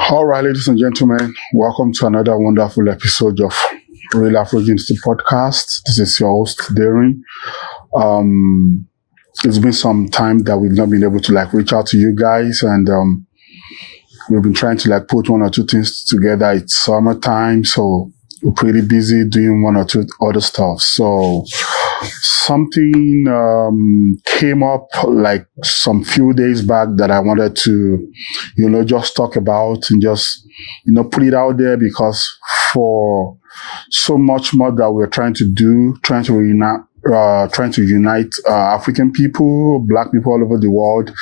All right, ladies and gentlemen, welcome to another wonderful episode of Real Afro Unity Podcast. This is your host, Darren. It's been some time that we've not been able to reach out to you guys, and we've been trying to put one or two things together. It's summertime, so we're pretty busy doing one or two other stuff. So something came up some few days back that I wanted to, just talk about and just, put it out there, because for so much more that we're trying to do, trying to unite African people, Black people all over the world,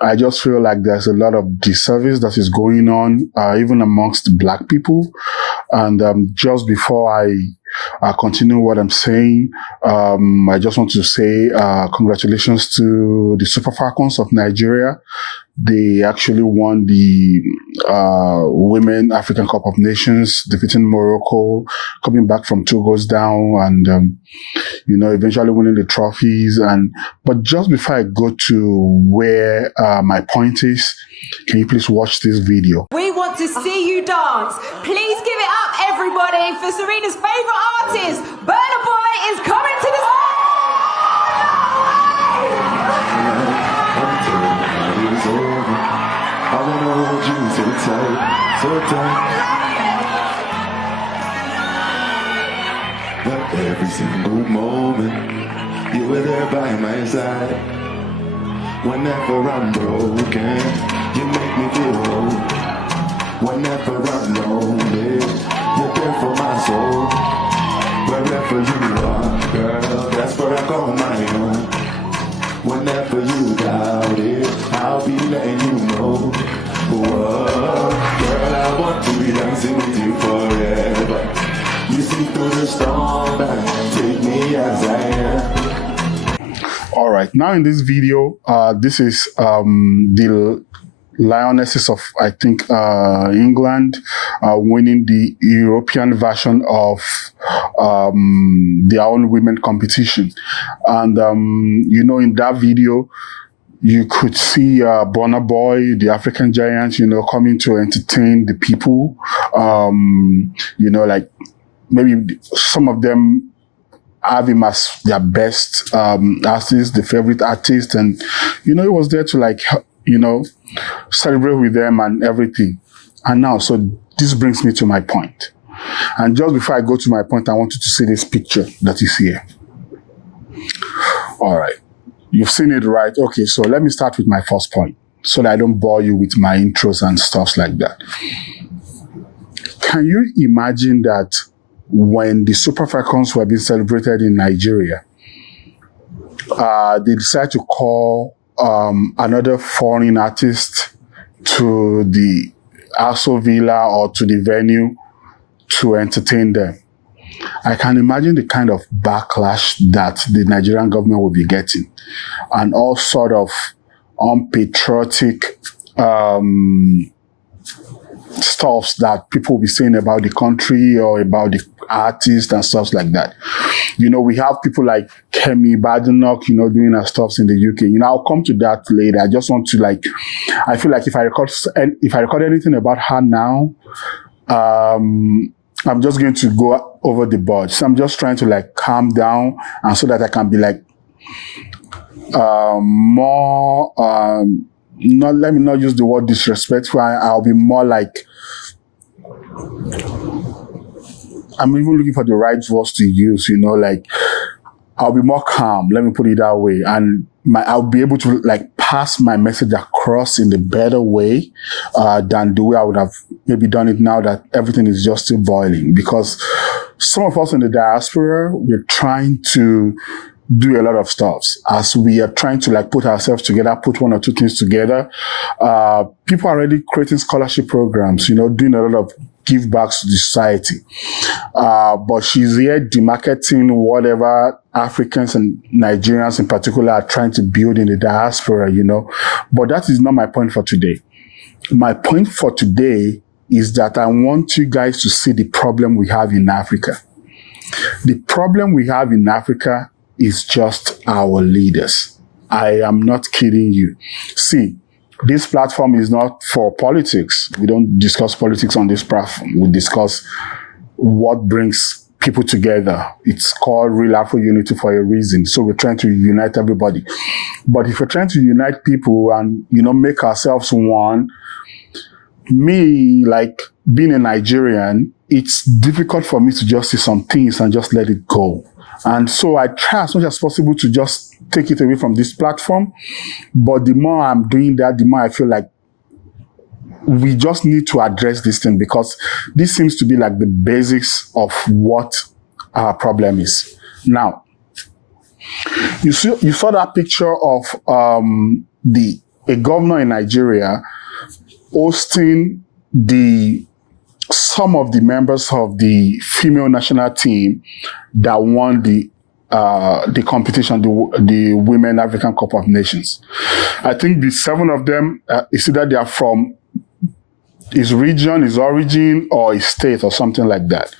I just feel like there's a lot of disservice that is going on, even amongst Black people. And just before I continue what I'm saying, I just want to say congratulations to the Super Falcons of Nigeria. They actually won the Women African Cup of Nations, defeating Morocco, coming back from 2 goals down, and eventually winning the trophies. But just before I go to where my point is, can you please watch this video? We want to see you dance. Please give it up, everybody, for Serena's favorite artist. Burna Boy is coming to the stage. I wanna hold you so tight, so tight. But every single moment, you were there by my side. Whenever I'm broken, you make me feel whole. Whenever I'm lonely, you're there for my soul. Wherever you are, girl, that's where I call my own. Whenever you doubt it, I'll be letting you know. Whoa, girl, I want to be dancing with you forever. You see through the storm and take me as I am. All right, now in this video, this is the Lionesses of, I think, England winning the European version of their own women competition. And, in that video, you could see Burna Boy, the African giant, coming to entertain the people. Maybe some of them have him as their best artist, the favorite artist. And, he was there to celebrate with them and everything. And now, so this brings me to my point. And just before I go to my point, I want you to see this picture that is here. All right. You've seen it, right? Okay, so let me start with my first point so that I don't bore you with my intros and stuff like that. Can you imagine that when the Super Falcons were being celebrated in Nigeria, they decided to call another foreign artist to the Aso Villa or to the venue to entertain them? I can imagine the kind of backlash that the Nigerian government will be getting, and all sort of unpatriotic stuff that people will be saying about the country or about the artists and stuff like that. We have people like Kemi Badenoch, doing her stuff in the UK. I'll come to that later. I just want to I feel like if I record anything about her now, I'm just going to go over the board. So I'm just trying to calm down, and so that I can be more, let me not use the word disrespectful. I'll be more I'm even looking for the right words to use, I'll be more calm, let me put it that way. And I'll be able to pass my message across in a better way than the way I would have maybe done it now that everything is just still boiling. Because some of us in the diaspora, we're trying to do a lot of stuff as we are trying to put ourselves together, put one or two things together. People are already creating scholarship programs, doing a lot of give back to the society. But she's here demarketing whatever Africans and Nigerians in particular are trying to build in the diaspora, But that is not my point for today. My point for today is that I want you guys to see the problem we have in Africa. The problem we have in Africa is just our leaders. I am not kidding you. See, this platform is not for politics. We don't discuss politics on this platform. We discuss what brings people together. It's called Real Afro Unity for a reason. So we're trying to unite everybody. But if we're trying to unite people and, make ourselves one, me, like being a Nigerian, it's difficult for me to just see some things and just let it go. And so I try as much as possible to just take it away from this platform. But the more I'm doing that, the more I feel like we just need to address this thing, because this seems to be like the basics of what our problem is. Now, you saw that picture of a governor in Nigeria hosting some of the members of the female national team that won the competition, the Women African Cup of Nations. I think the 7 of them, is either they are from his region, his origin, or his state, or something like that.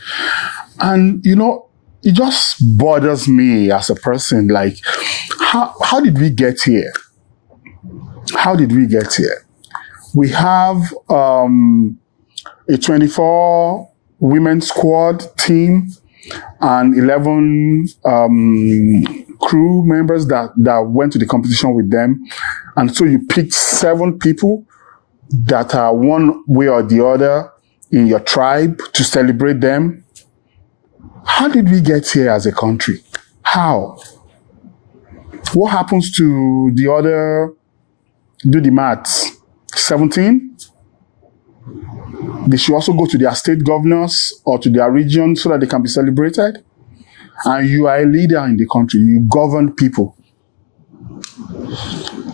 And, it just bothers me as a person, like, how did we get here? How did we get here? We have a 24 women's squad team and 11 crew members that went to the competition with them. And so you picked 7 people that are one way or the other in your tribe to celebrate them. How did we get here as a country? How? What happens to the other, do the maths, 17? They should also go to their state governors or to their region so that they can be celebrated. And you are a leader in the country. You govern people.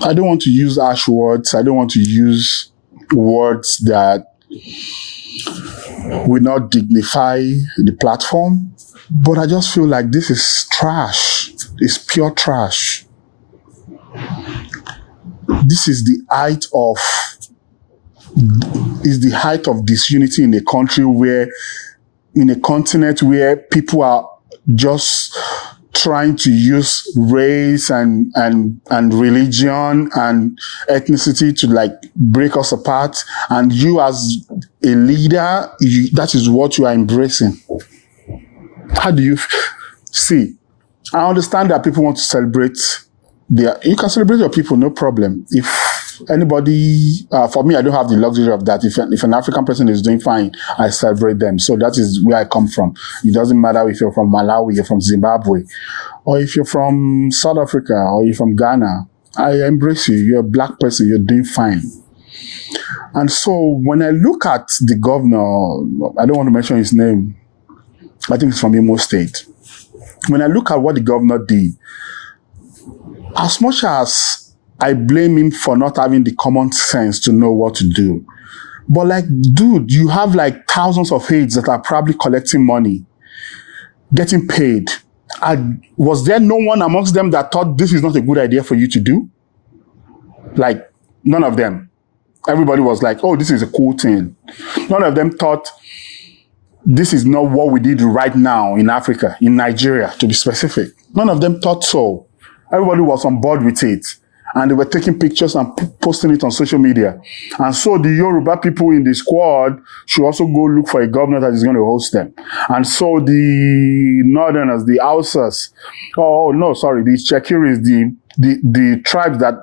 I don't want to use harsh words. I don't want to use words that will not dignify the platform. But I just feel like this is trash. It's pure trash. This is the height of disunity in a country in a continent where people are just trying to use race and religion and ethnicity to like break us apart. And you as a leader, that is what you are embracing. How do you see? I understand that people want to celebrate you can celebrate your people, no problem. If anybody, for me, I don't have the luxury of that. If an African person is doing fine, I celebrate them. So that is where I come from. It doesn't matter if you're from Malawi, you're from Zimbabwe, or if you're from South Africa, or you're from Ghana. I embrace you. You're a black person. You're doing fine. And so when I look at the governor, I don't want to mention his name. I think it's from Imo State. When I look at what the governor did, as much as I blame him for not having the common sense to know what to do, but like, dude, you have like thousands of aides that are probably collecting money, getting paid. Was there no one amongst them that thought this is not a good idea for you to do? Like, none of them. Everybody was like, oh, this is a cool thing. None of them thought this is not what we did right now in Africa, in Nigeria, to be specific. None of them thought so. Everybody was on board with it. And they were taking pictures and posting it on social media. And so the Yoruba people in the squad should also go look for a governor that is going to host them. And so the Northerners, the Hausas, the Chekiris, the tribes that,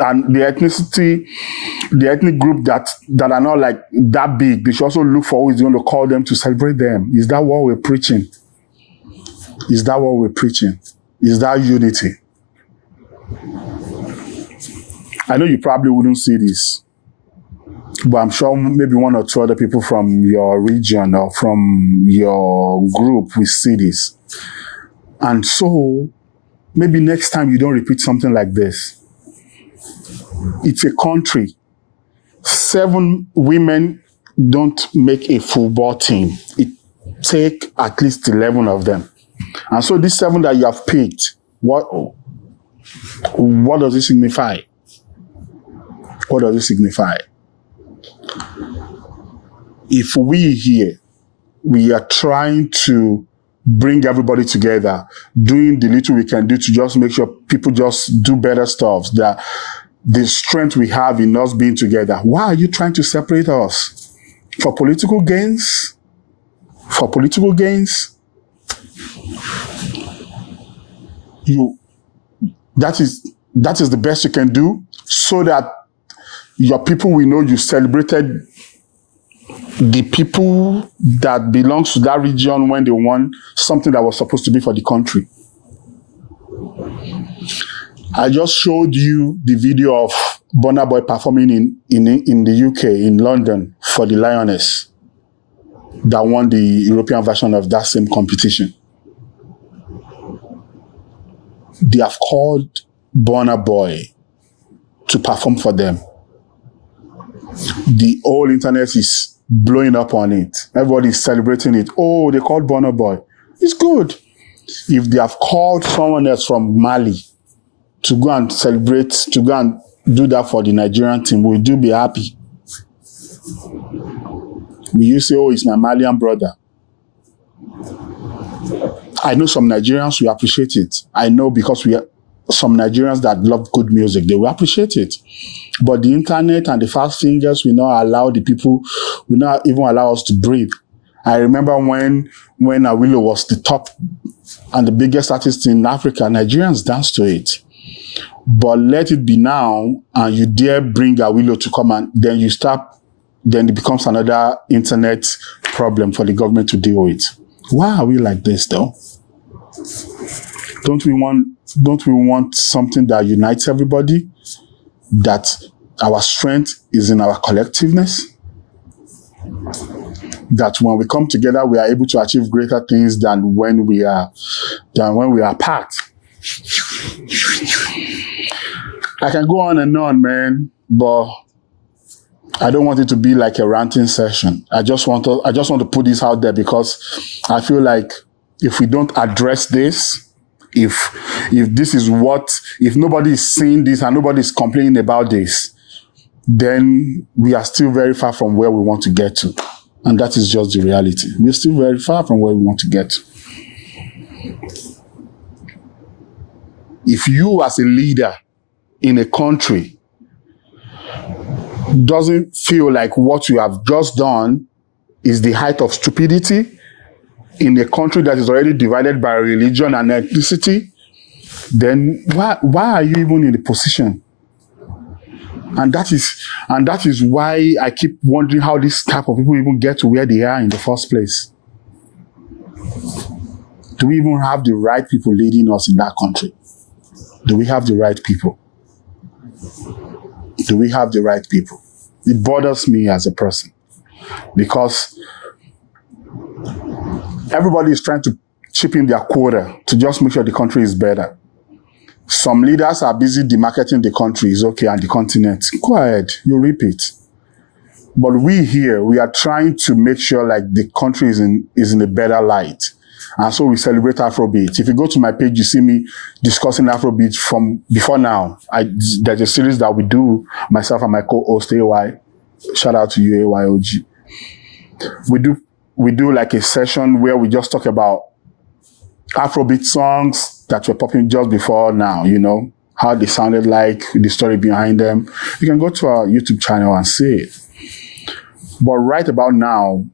and the ethnic group that are not like that big, they should also look for who is going to call them to celebrate them. Is that what we're preaching? Is that what we're preaching? Is that unity? I know you probably wouldn't see this, but I'm sure maybe 1 or 2 other people from your region or from your group will see this. And so maybe next time you don't repeat something like this. It's a country. 7 women don't make a football team. It takes at least 11 of them. And so these 7 that you have picked, what does it signify? What does it signify? If we are trying to bring everybody together, doing the little we can do to just make sure people just do better stuff, that the strength we have in us being together. Why are you trying to separate us? For political gains? For political gains? That is the best you can do, so that your people will know you celebrated the people that belongs to that region when they won something that was supposed to be for the country. I just showed you the video of Burna Boy performing in the UK, in London, for the Lioness that won the European version of that same competition. They have called Burna Boy to perform for them. The whole internet is blowing up on it. Everybody is celebrating it. Oh, they called Burna Boy. It's good. If they have called someone else from Mali to go and celebrate, to go and do that for the Nigerian team, we do be happy. We used to say, oh, it's my Malian brother. I know some Nigerians will appreciate it. I know, because we are some Nigerians that love good music, they will appreciate it. But the internet and the fast fingers will not allow the people, will not even allow us to breathe. I remember when Awilo was the top and the biggest artist in Africa, Nigerians danced to it. But let it be now, and you dare bring Awilo to come, and then then it becomes another internet problem for the government to deal with. Why are we like this, though? Don't we want something that unites everybody? That our strength is in our collectiveness? That when we come together, we are able to achieve greater things than when we are apart. I can go on and on, man, but I don't want it to be like a ranting session. I just want to put this out there, because I feel like if we don't address this, if nobody is seeing this and nobody is complaining about this, then we are still very far from where we want to get to. And that is just the reality. We're still very far from where we want to get to. If you, as a leader in a country, doesn't feel like what you have just done is the height of stupidity in a country that is already divided by religion and ethnicity, then why are you even in the position? And that is why I keep wondering how this type of people even get to where they are in the first place. Do we even have the right people leading us in that country? Do we have the right people? Do we have the right people? It bothers me as a person, because everybody is trying to chip in their quota to just make sure the country is better. Some leaders are busy demarketing the country is okay and the continent. Go ahead, you reap it. But we here, we are trying to make sure like the country is in a better light. And so we celebrate Afrobeat. If you go to my page, you see me discussing Afrobeat from before now. There's a series that we do, myself and my co-host AY. Shout out to you, AYOG. We do like a session where we just talk about Afrobeat songs that were popping just before now, how they sounded like, the story behind them. You can go to our YouTube channel and see it. But right about now,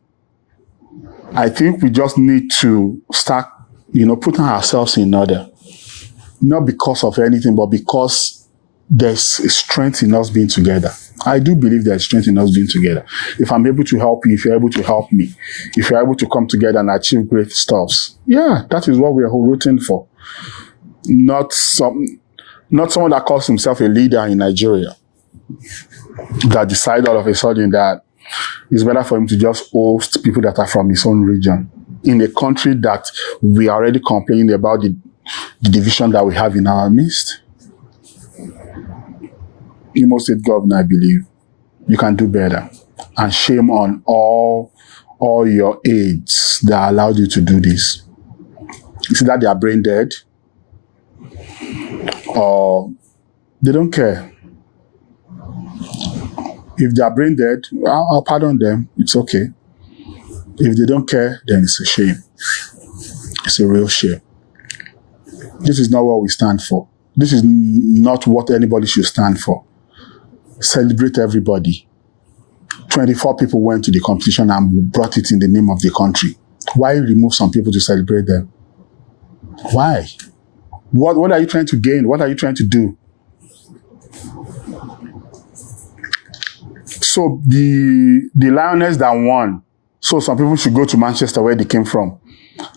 I think we just need to start, putting ourselves in order. Not because of anything, but because there's a strength in us being together. I do believe there's strength in us being together. If I'm able to help you, if you're able to help me, if you're able to come together and achieve great stuffs, yeah, that is what we are rooting for. Not someone that calls himself a leader in Nigeria that decide all of a sudden that it's better for him to just host people that are from his own region in a country that we are already complaining about the division that we have in our midst. Imo State Governor, I believe you can do better. And shame on all your aides that allowed you to do this. You see that they are brain dead, or they don't care. If they are brain dead, I'll pardon them. It's okay. If they don't care, then it's a shame. It's a real shame. This is not what we stand for. This is not what anybody should stand for. celebrate everybody. 24 people went to the competition and brought it in the name of the country. Why remove some people to celebrate them? Why? What are you trying to gain? What are you trying to do? So the Lioness that won, so some people should go to Manchester where they came from.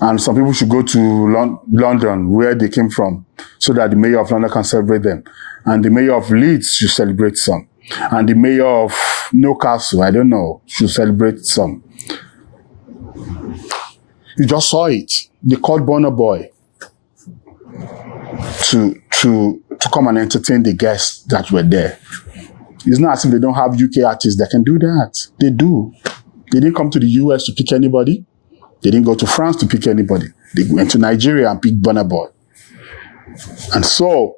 And some people should go to London where they came from so that the mayor of London can celebrate them. And the mayor of Leeds should celebrate some. And the mayor of Newcastle, I don't know, should celebrate some. You just saw it. They called Burna Boy to come and entertain the guests that were there. It's not as if they don't have UK artists that can do that. They do. They didn't come to the US to pick anybody. They didn't go to France to pick anybody. They went to Nigeria and picked Burna Boy. And so,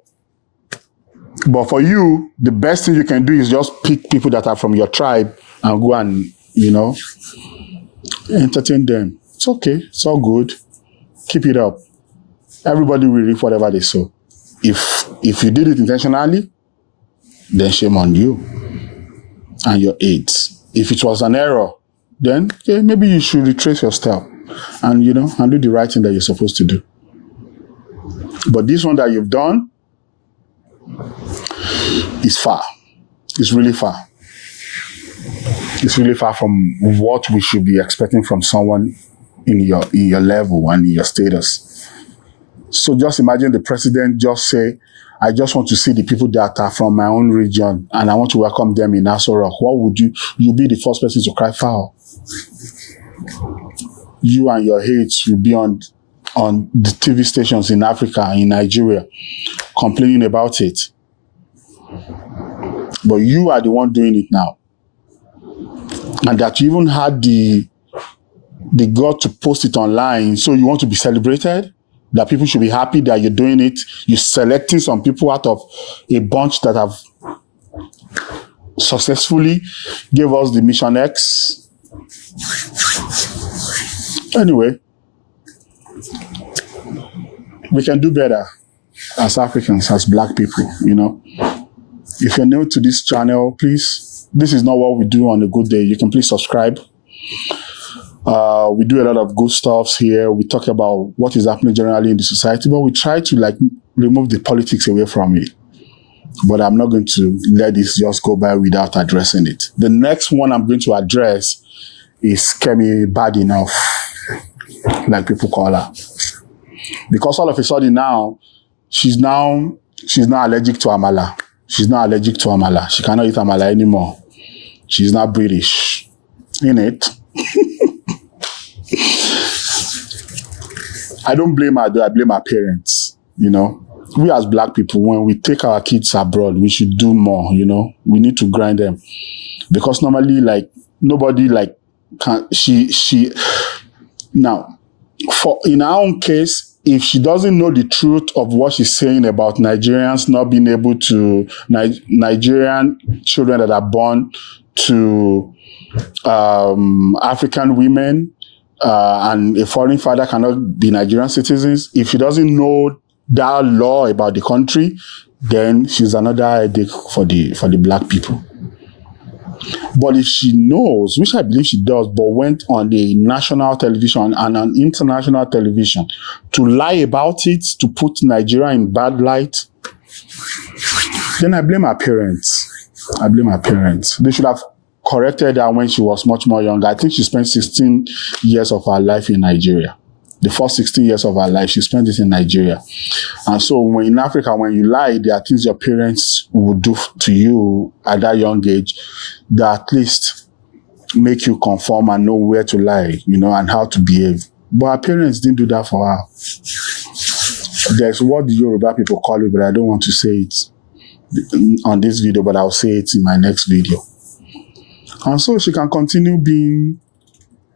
but for you, the best thing you can do is just pick people that are from your tribe and go and, entertain them. It's okay. It's all good. Keep it up. Everybody will reap whatever they sow. If you did it intentionally, then shame on you and your aides. If it was an error, then maybe you should retrace your step and, and do the right thing that you're supposed to do. But this one that you've done is far. It's really far. It's really far from what we should be expecting from someone in your level and in your status. So just imagine the president just say, I just want to see the people that are from my own region and I want to welcome them in Aso Rock. What would you'll be the first person to cry foul. You and your hates will be on the TV stations in Africa, in Nigeria, complaining about it. But you are the one doing it now. And that you even had the gut to post it online, so you want to be celebrated? That people should be happy that you're doing it. You're selecting some people out of a bunch that have successfully gave us the Mission X. Anyway, we can do better as Africans, as Black people, If you're new to this channel, please, this is not what we do on a good day. You can please subscribe. We do a lot of good stuffs here. We talk about what is happening generally in the society, but we try to remove the politics away from it. But I'm not going to let this just go by without addressing it. The next one I'm going to address is Kemi Bad Enough, like people call her. Because all of a sudden now, she's now allergic to amala. She's not allergic to amala. She cannot eat amala anymore. She's not British. In it. I don't blame her though, I blame her parents, We as Black people, when we take our kids abroad, we should do more, We need to grind them. Because normally, nobody, now, in our own case, if she doesn't know the truth of what she's saying about Nigerians not being able to, Nigerian children that are born to African women, and a foreign father cannot be Nigerian citizens. If she doesn't know that law about the country, then she's another headache for the Black people. But if she knows, which I believe she does, but went on the national television and on international television to lie about it, to put Nigeria in bad light, then I blame her parents. They should have corrected her when she was much more younger. I think she spent 16 years of her life in Nigeria. The first 16 years of her life, she spent it in Nigeria. And so when in Africa, when you lie, there are things your parents would do to you at that young age that at least make you conform and know where to lie, and how to behave. But her parents didn't do that for her. There's what the Yoruba people call it, but I don't want to say it on this video, but I'll say it in my next video. And so she can continue being,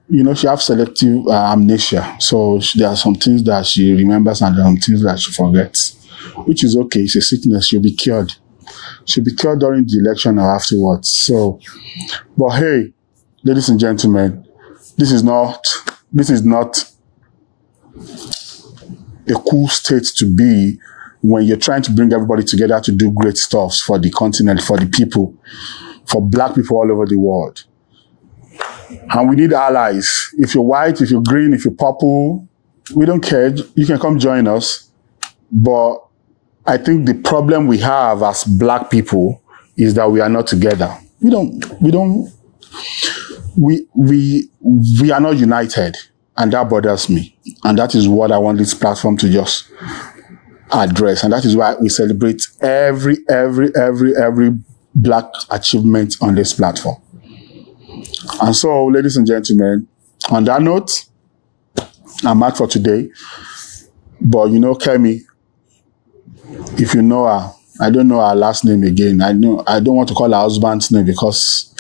she has selective amnesia. So there are some things that she remembers and there are some things that she forgets, which is okay. It's a sickness. She'll be cured. She'll be cured during the election or afterwards. So, but hey, ladies and gentlemen, this is not a cool state to be when you're trying to bring everybody together to do great stuff for the continent, for the people, for Black people all over the world. And we need allies. If you're white, if you're green, if you're purple, we don't care. You can come join us. But I think the problem we have as Black people is that we are not together. We are not united. And that bothers me. And that is what I want this platform to just address. And that is why we celebrate every Black achievement on this platform. And so, ladies and gentlemen, on that note, I'm out for today. But you know, Kemi, if you know her, I don't know her last name again. I don't want to call her husband's name because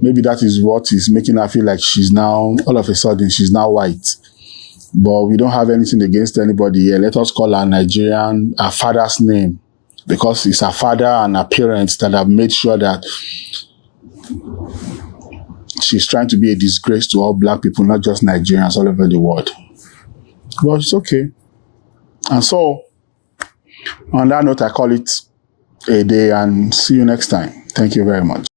maybe that is what is making her feel like she's now, all of a sudden, she's now white. But we don't have anything against anybody here. Let us call her Nigerian, her father's name, because it's her father and her parents that have made sure that she's trying to be a disgrace to all Black people, not just Nigerians all over the world. But it's okay. And so, on that note, I call it a day and see you next time. Thank you very much.